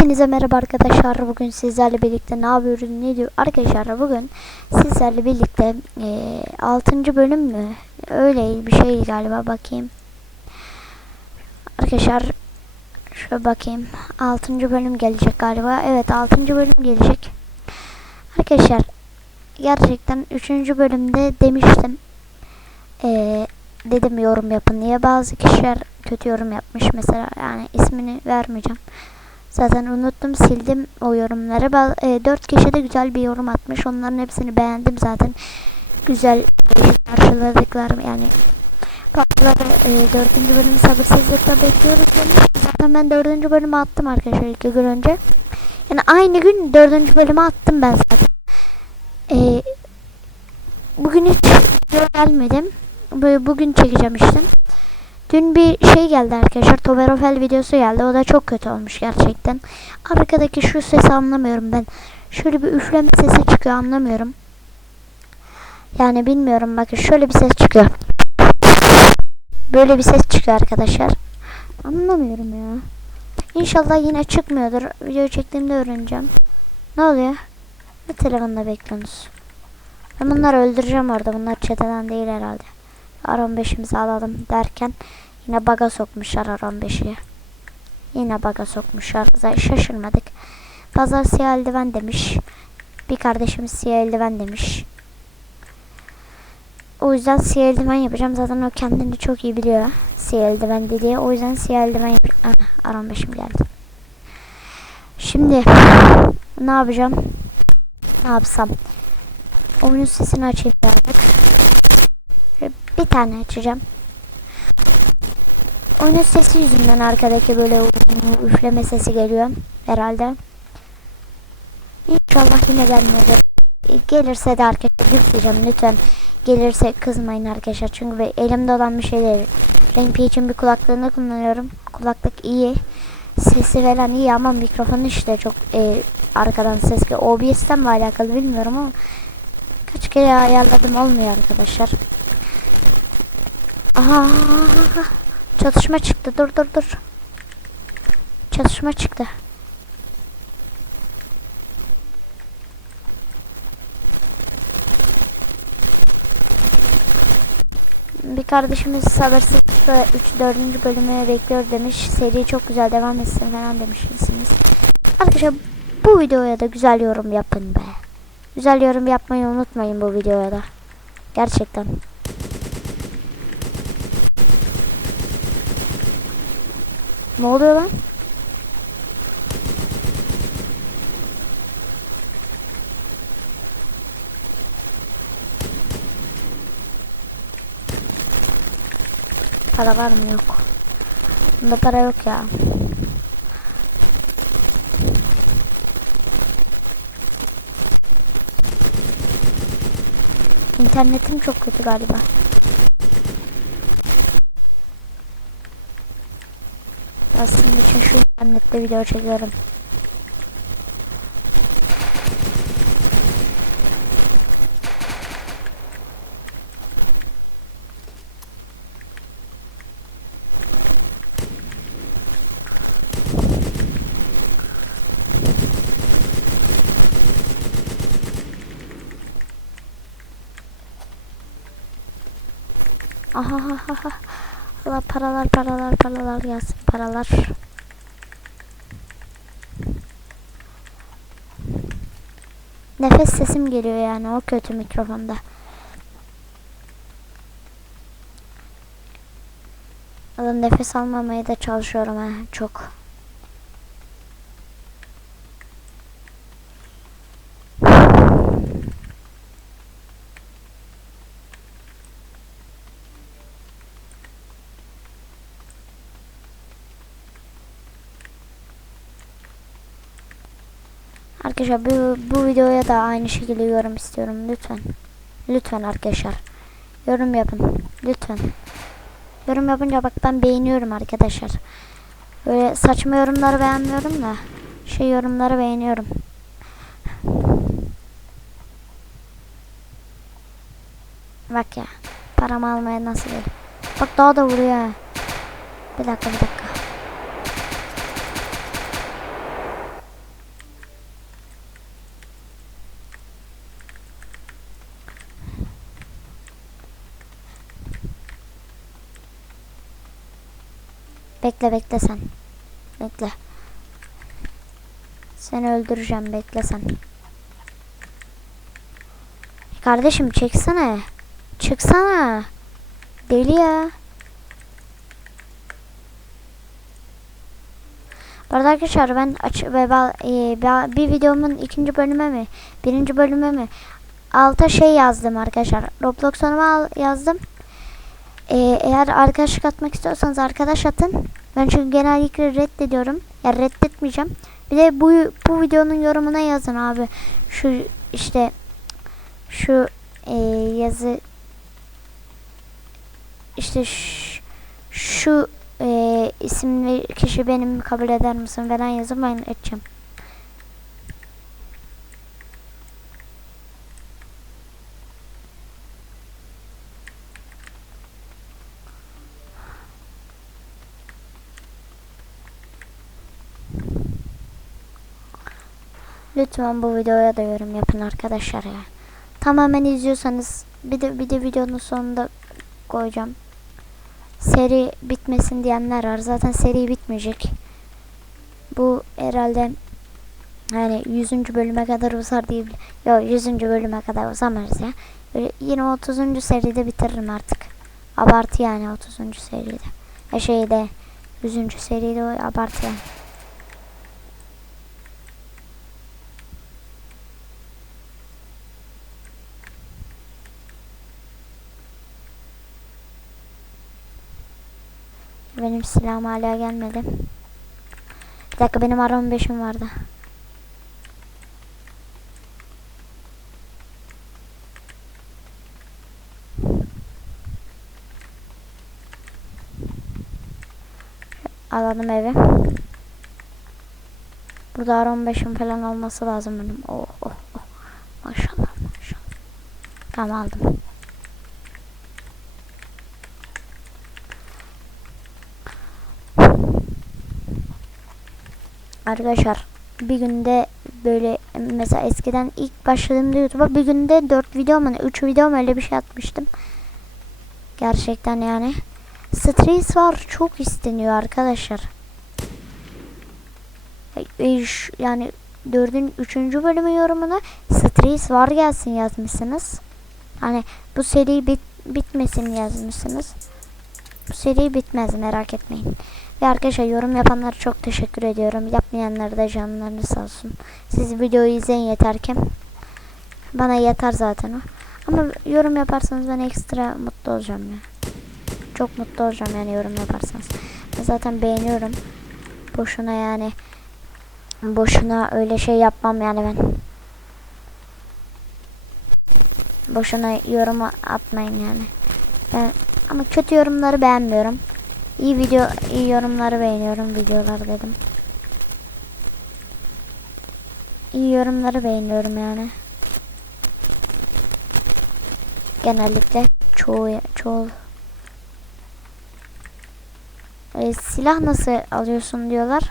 Hepinize merhaba arkadaşlar. Bugün sizlerle birlikte ne yapıyoruz, ne diyor? Arkadaşlar bugün sizlerle birlikte e, 6. bölüm mü? Öyle bir şey galiba bakayım. Arkadaşlar şöyle bakayım. 6. bölüm gelecek galiba. Evet 6. bölüm gelecek. Arkadaşlar gerçekten 3. bölümde demiştim. E, dedim yorum yapın diye. Bazı kişiler kötü yorum yapmış mesela yani ismini vermeyeceğim. Zaten unuttum sildim o yorumları. Ba- e, dört kişi de güzel bir yorum atmış. Onların hepsini beğendim zaten. Güzel karşıladıklarım yani. Bazıları e, dördüncü bölümü sabırsızlıkla bekliyoruz demiş. Zaten ben dördüncü bölümü attım arkadaşlar iki gün önce. Yani aynı gün dördüncü bölümü attım ben zaten. E, bugün hiç gelmedim. Bu- Bugün çekeceğim işte. Dün bir şey geldi arkadaşlar. Toberofel videosu geldi. O da çok kötü olmuş gerçekten. Arkadaki şu sesi anlamıyorum ben. Şöyle bir üfleme sesi çıkıyor anlamıyorum. Yani bilmiyorum bakın şöyle bir ses çıkıyor. Böyle bir ses çıkıyor arkadaşlar. Anlamıyorum ya. İnşallah yine çıkmıyordur. Video çektiğimde öğreneceğim. Ne oluyor? Ne telefonda bekliyorsunuz? Ben bunları öldüreceğim orada. Bunlar çeteden değil herhalde. R15'imizi alalım derken yine baga sokmuşlar R15'i. Yine baga sokmuşlar. Şaşırmadık. Pazar siyah eldiven demiş. Bir kardeşimiz siyah eldiven demiş. O yüzden siyah eldiven yapacağım. Zaten o kendini çok iyi biliyor. Siyah eldiven diye. O yüzden siyah eldiven yapacağım. Ah, R15'im geldi. Şimdi ne yapacağım? Ne yapsam? Oyunun sesini açayım birazcık. Bir tane açacağım. Oyunun sesi yüzünden arkadaki böyle üfleme sesi geliyor herhalde. İnşallah yine gelmiyordur. Gelirse de arkadaşlar yükleyeceğim lütfen. Gelirse kızmayın arkadaşlar. Çünkü elimde olan bir şey değil. Rempi için bir kulaklığını kullanıyorum. Kulaklık iyi. Sesi falan iyi ama mikrofonu işte çok e, arkadan ses geliyor. OBS'ten mi alakalı bilmiyorum ama kaç kere ayarladım olmuyor arkadaşlar. Çatışma çıktı. Dur dur dur. Çatışma çıktı. Bir kardeşimiz sabırsızlıkla 3 4. bölümü bekliyor demiş. Seri çok güzel devam etsin falan demişsiniz. Arkadaşlar bu videoya da güzel yorum yapın be. Güzel yorum yapmayı unutmayın bu videoya da. Gerçekten. Ne oluyor lan? Para var mı yok? Bunda para yok ya. İnternetim çok kötü galiba. Aslında için şu internette video çekiyorum. Aha ha ha ha. Allah paralar paralar paralar gelsin paralar. Nefes sesim geliyor yani o kötü mikrofonda. Adam nefes almamaya da çalışıyorum ha çok. Arkadaşlar bu, bu videoya da aynı şekilde yorum istiyorum lütfen. Lütfen arkadaşlar. Yorum yapın. Lütfen. Yorum yapınca bak ben beğeniyorum arkadaşlar. Böyle saçma yorumları beğenmiyorum da şey yorumları beğeniyorum. Bak ya. Paramı almaya nasıl. Bak daha da vuruyor. Bir dakika bir dakika. Bekle bekle sen. Bekle. Seni öldüreceğim bekle sen. Kardeşim çeksene. Çıksana. Deli ya. Bu arada arkadaşlar ben aç ve ba- e, bir videomun ikinci bölüme mi birinci bölüme mi alta şey yazdım arkadaşlar Roblox yazdım E, eğer arkadaşlık atmak istiyorsanız arkadaş atın. Ben çünkü genellikle reddediyorum. Ya reddetmeyeceğim. Bir de bu bu videonun yorumuna yazın abi. Şu işte şu e, yazı işte ş- şu e, isimli kişi benim kabul eder misin falan yazın ben edeceğim. Lütfen bu videoya da yorum yapın arkadaşlar ya. Tamamen izliyorsanız bir de bir de videonun sonunda koyacağım. Seri bitmesin diyenler var. Zaten seri bitmeyecek. Bu herhalde yani 100. bölüme kadar uzar diye Yok 100. bölüme kadar uzamaz ya. Böyle 20-30. seride bitiririm artık. Abartı yani 30. seride. Ya şeyde 100. seride abartı yani. Benim silahım hala gelmedi. Bir dakika benim ara 15'im vardı. Alalım evi. Burada ara 15'im falan olması lazım benim. Oh oh oh. Maşallah maşallah. Tamam aldım. Arkadaşlar bir günde böyle mesela eskiden ilk başladığımda YouTube'a bir günde 4 video mu 3 video mu öyle bir şey atmıştım. Gerçekten yani. Stres var çok isteniyor arkadaşlar. E, Yani 4'ün 3. bölümü yorumuna stres var gelsin yazmışsınız. Hani bu seri bit bitmesin yazmışsınız. Bu seri bitmez merak etmeyin. Ve arkadaşlar yorum yapanlara çok teşekkür ediyorum. Yapmayanlara da canlarını sağ olsun. Siz videoyu izleyin yeter ki. Bana yeter zaten o. Ama yorum yaparsanız ben ekstra mutlu olacağım ya. Çok mutlu olacağım yani yorum yaparsanız. Ben zaten beğeniyorum. Boşuna yani. Boşuna öyle şey yapmam yani ben. Boşuna yorum atmayın yani. Ben ama kötü yorumları beğenmiyorum. İyi video, iyi yorumları beğeniyorum videolar dedim. İyi yorumları beğeniyorum yani. Genellikle çoğu çoğu E, silah nasıl alıyorsun diyorlar.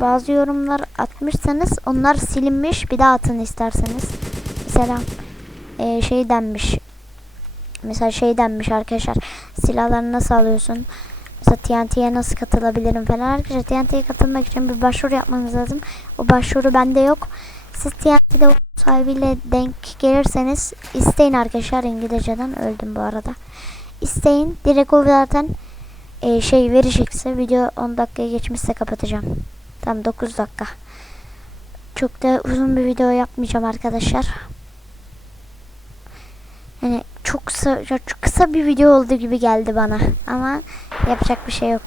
Bazı yorumlar atmışsanız onlar silinmiş bir daha atın isterseniz. Mesela e, şey denmiş Mesela şey denmiş arkadaşlar. Silahları nasıl alıyorsun? Mesela TNT'ye nasıl katılabilirim falan. Arkadaşlar TNT'ye katılmak için bir başvuru yapmanız lazım. O başvuru bende yok. Siz TNT'de sahibiyle denk gelirseniz isteyin arkadaşlar. İngilizceden öldüm bu arada. İsteyin. Direkt o zaten e, şey verecekse video 10 dakikaya geçmişse kapatacağım. Tam 9 dakika. Çok da uzun bir video yapmayacağım arkadaşlar. Yani çok kısa, çok kısa bir video oldu gibi geldi bana. Ama yapacak bir şey yok.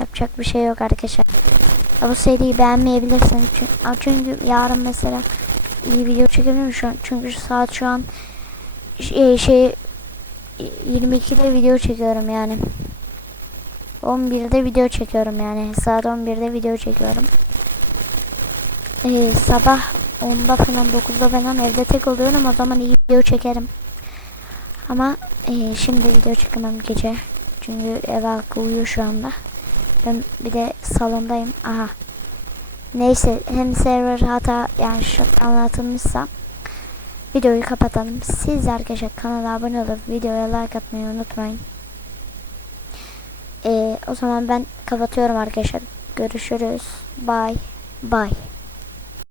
Yapacak bir şey yok arkadaşlar. Ya bu seriyi beğenmeyebilirsiniz. Çünkü, çünkü yarın mesela iyi video çekebilirim şu an. Çünkü saat şu an şey, şey 22'de video çekiyorum yani. 11'de video çekiyorum yani. Saat 11'de video çekiyorum. Ee, sabah 10'da falan 9'da falan evde tek oluyorum o zaman iyi video çekerim. Ama e, şimdi video çekemem gece. Çünkü ev halkı uyuyor şu anda. Ben bir de salondayım. Aha. Neyse hem server hata yani şut anlatılmışsa videoyu kapatalım. Siz arkadaşlar kanala abone olup videoya like atmayı unutmayın. o zaman ben kapatıyorum arkadaşlar. Görüşürüz. Bye. Bye.